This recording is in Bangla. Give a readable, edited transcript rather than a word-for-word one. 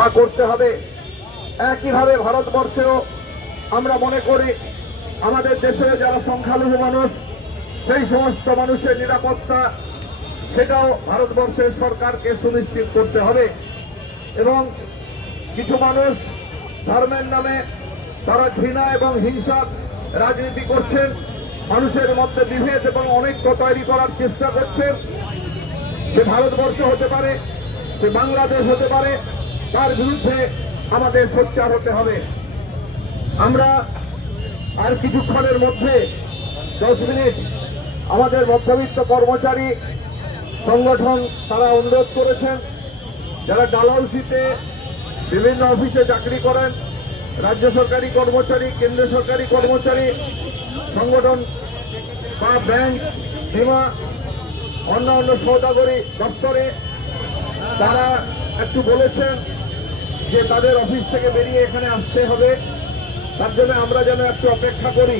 তা করতে হবে। একইভাবে ভারতবর্ষেও আমরা মনে করি আমাদের দেশে যারা সংখ্যালঘু মানুষ, সেই সমস্ত মানুষের নিরাপত্তা সেটাও ভারতবর্ষের সরকারকে সুনিশ্চিত করতে হবে। এবং কিছু মানুষ ধর্মের নামে তারা ঘৃণা এবং হিংসার রাজনীতি করছেন, মানুষের মধ্যে বিভেদ এবং অনৈক্য তৈরি করার চেষ্টা করছেন। সে ভারতবর্ষ হতে পারে, সে বাংলাদেশ হতে পারে, তার বিরুদ্ধে আমাদের সোচ্চার হতে হবে। আমরা আর কিছুক্ষণের মধ্যে 10 মিনিট আমাদের মধ্যবিত্ত কর্মচারী সংগঠন তারা অনুরোধ করেছেন, যারা ডালহাউসিতে বিভিন্ন অফিসে চাকরি করেন, রাজ্য সরকারি কর্মচারী, কেন্দ্র সরকারি কর্মচারী, সংগঠন বা ব্যাংক, বিমা, অন্যান্য সৌদাগরি দপ্তরে, তারা একটু বলেছেন যে তাদের অফিস থেকে বেরিয়ে এখানে আসতে হবে। তার জন্য আমরা যেন একটু অপেক্ষা করি।